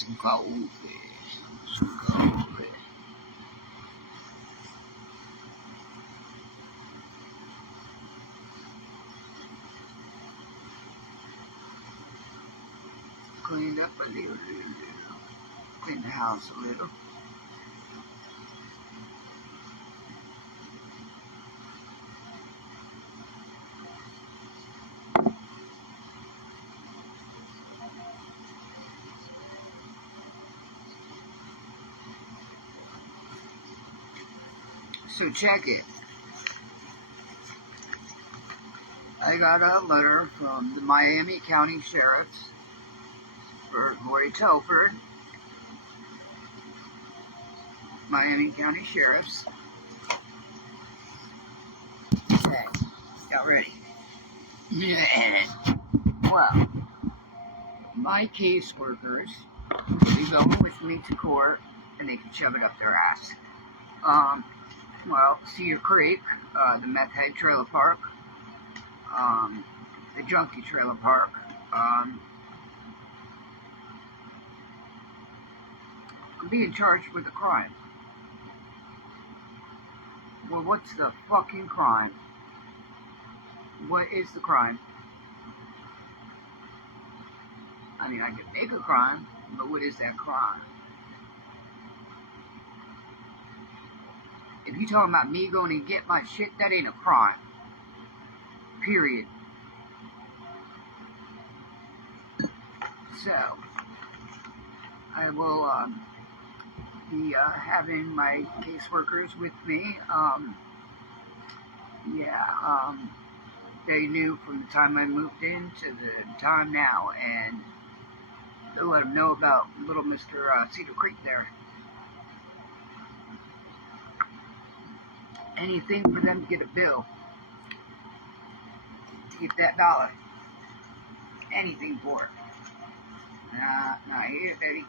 some coffee. Some coffee. Cleaned up a little. Clean the house a little. So check it. I got a letter from the Miami County Sheriff's for Lori Telford. Miami County Sheriff's. Okay, got ready. Yeah. Well, my caseworkers, they go with me to court and they can shove it up their ass. Well, Cedar Creek, the meth head trailer park, the junkie trailer park, I'm being charged with a crime. Well, what's the fucking crime? What is the crime? I mean, I could make a crime, but what is that crime? If you're talking about me going to get my shit, that ain't a crime. Period. So, I will be having my caseworkers with me. They knew from the time I moved in to the time now, and they'll let them know about little Mr. Cedar Creek there. Anything for them to get a bill, to get that dollar. Anything for it. Not here, baby.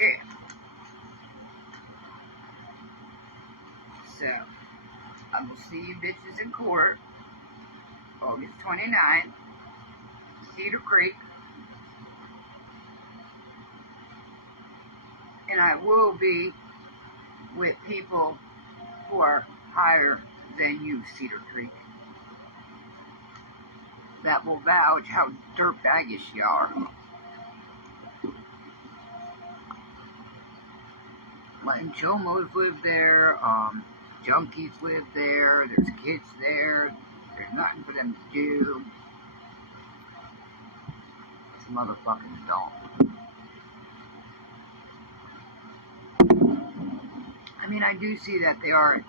Yeah. So, I will see you bitches in court, August 29th, Cedar Creek. And I will be with people who are higher than you, Cedar Creek, that will vouch how dirtbaggish you are. Letting chomos live there, junkies live there, there's kids there, there's nothing for them to do. It's motherfucking dumb. I mean, I do see that they are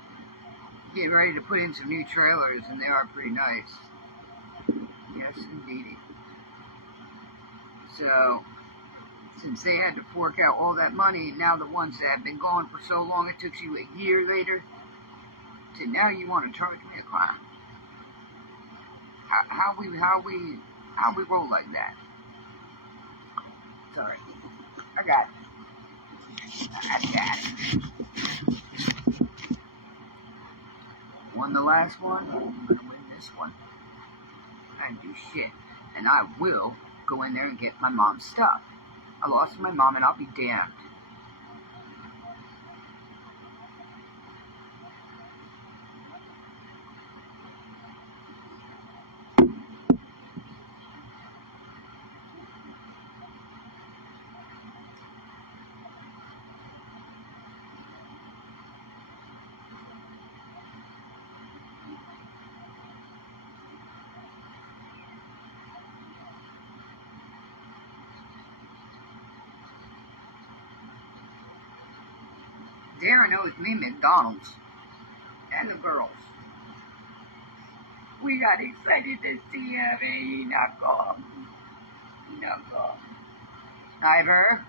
getting ready to put in some new trailers, and they are pretty nice. Yes, indeedy. So, since they had to fork out all that money, now the ones that have been gone for so long, it took you a year later, to now you want to charge me a crime. How we roll like that? Sorry, I got it. Won the last one, I'm gonna win this one. I didn't do shit, and I will go in there and get my mom's stuff. I lost my mom, and I'll be damned. Darren owes me McDonald's and the girls. We got excited to see him, and he not gone. Ivor!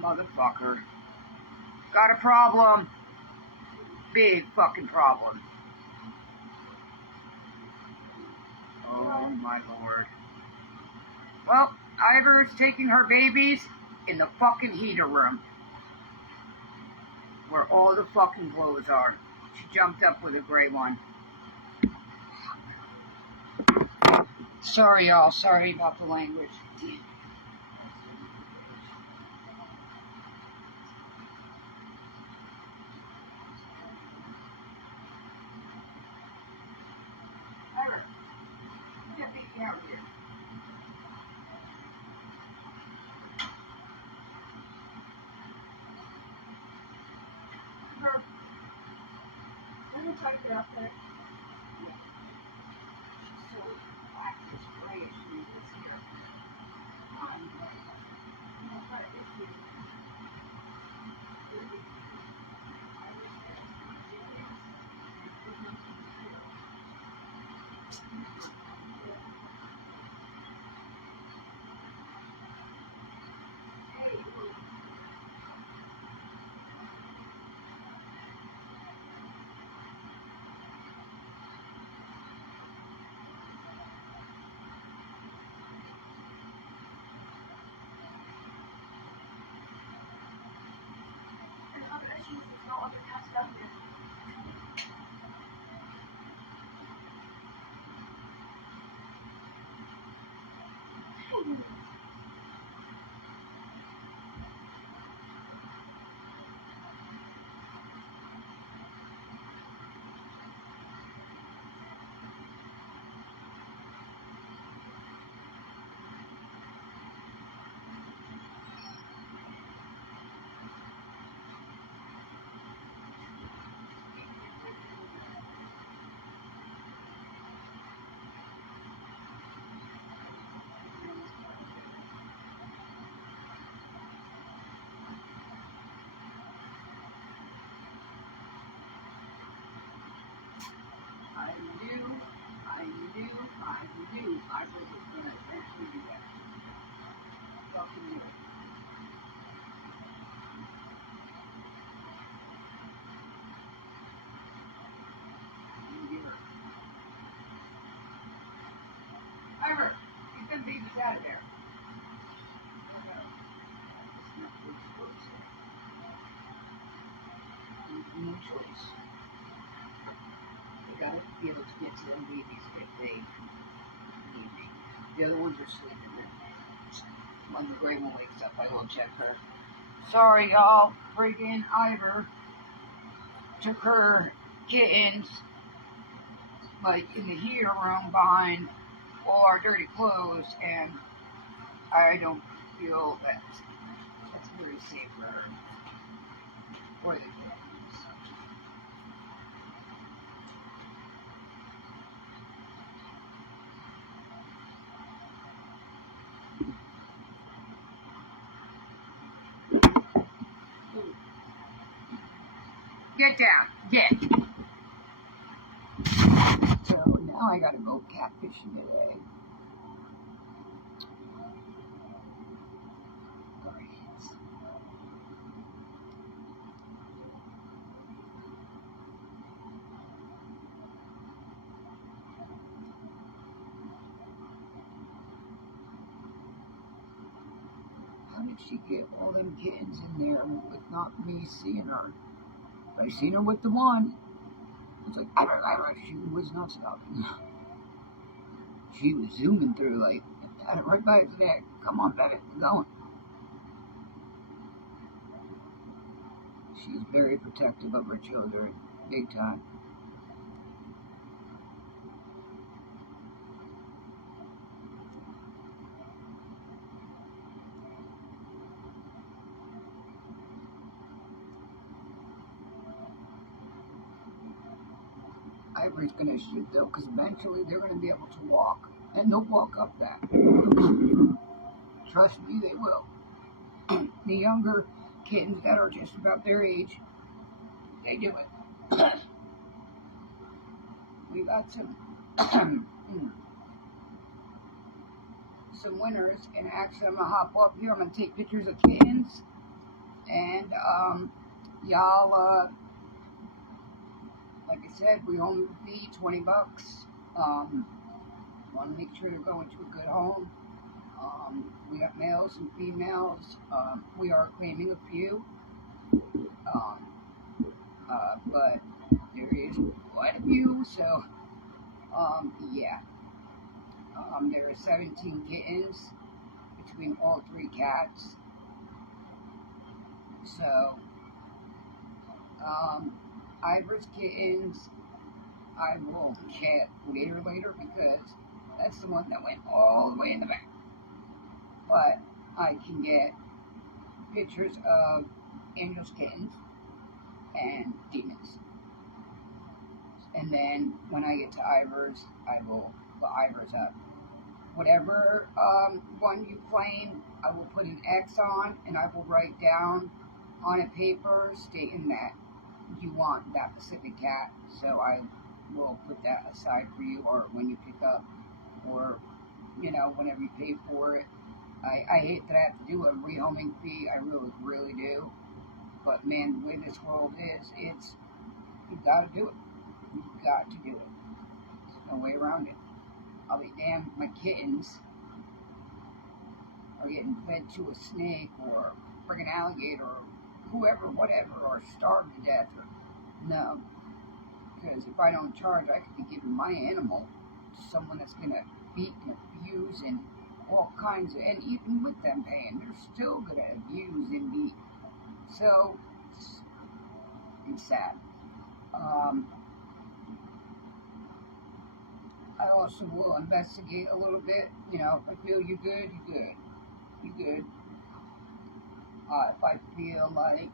Motherfucker. Got a problem. Big fucking problem. Oh my lord. Well, Ivor's taking her babies in the fucking heater room, where all the fucking clothes are. She jumped up with a gray one. Sorry, y'all. Sorry about the language. Ira, get me out here. Her, let me type it out there. Yeah. She's so black, it's grayish, and this here. I knew I was going to eventually do that. Fucking knew it. Ira, get them babies out of there. No choice. They gotta be able to get to them babies if they need me. The other ones are sleeping right now. When the gray one wakes up, I will check her. Sorry, y'all. Friggin' Ivor took her kittens, like, in the heater room behind all our dirty clothes, and I don't feel that's very safe for her. Or the kittens. Get down. Get. So now I gotta go catfishing today. How did she get all them kittens in there with not me seeing her? I seen her with the one. It's like, she was not stopping. She was zooming through, like, had it right by his neck. Come on, baby, we're going. She's very protective of her children, big time. Ivory's gonna shoot though, because eventually they're gonna be able to walk, and they'll walk up that. Trust me, they will. The younger kittens that are just about their age, they do it. We got some some winners, and actually I'm gonna hop up here. I'm gonna take pictures of kittens, and y'all, like I said, we only fee $20. Want to make sure you're going to a good home. We got males and females. We are claiming a few, but there is quite a few. So, yeah. There are 17 kittens between all 3 cats. So, Ivor's kittens I will get later because that's the one that went all the way in the back. But I can get pictures of Angel's kittens and Demons. And then when I get to Ivor's, I will put Ivor's up. Whatever one you claim, I will put an X on, and I will write down on a paper stating that you want that specific cat. So I will put that aside for you, or when you pick up, or whenever you pay for it. I hate that I have to do a rehoming fee. I really do. But man, the way this world is, you gotta do it. You got to do it. There's no way around it. I'll be damned if my kittens are getting fed to a snake or a friggin' alligator or whoever, whatever, or starved to death. No. Because if I don't charge, I could be giving my animal to someone that's going to beat and abuse and all kinds of, and even with them paying, they're still going to abuse and beat. So, it's sad. I also will investigate a little bit. If I feel you're good, you're good. You're good. If I feel like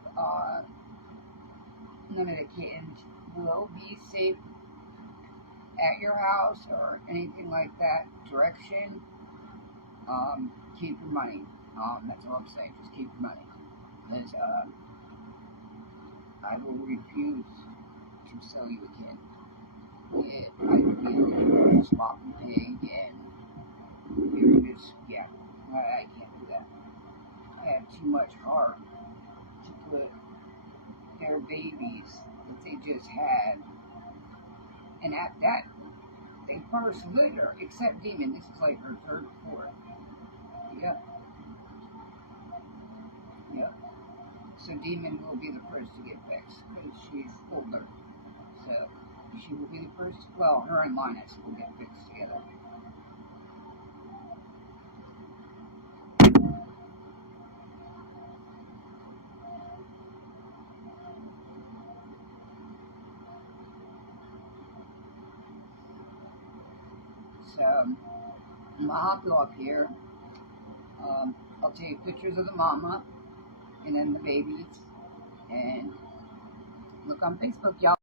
none of the kittens will be safe at your house or anything like that direction, keep your money. That's all I'm saying. Just keep your money. Because I will refuse to sell you a kitten. I will be swap and pig, and you're just, I can't do that. I have too much heart to put their babies that they just had, and at that, they first litter, except Demon. This is like her 3rd or 4th. Yep. So Demon will be the first to get fixed because she's older. So she will be the first. Well, her and Linus will get fixed together. So I'm gonna hop off here. I'll take pictures of the mama and then the babies, and look on Facebook, y'all.